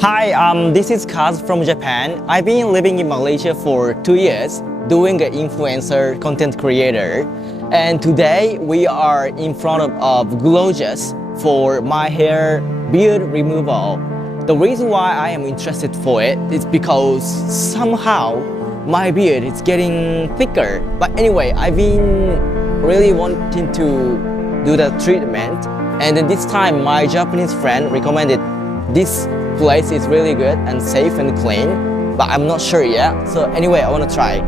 Hi, this is Kaz from Japan. I've been living in Malaysia for 2 years, doing an influencer content creator. And today we are in front of Glojas for my hair beard removal. The reason why I am interested for it is because somehow my beard is getting thicker. But anyway, I've been really wanting to do the treatment. And then this time my Japanese friend recommended this place is really good and safe and clean, but I'm not sure yet. So anyway, I want to try.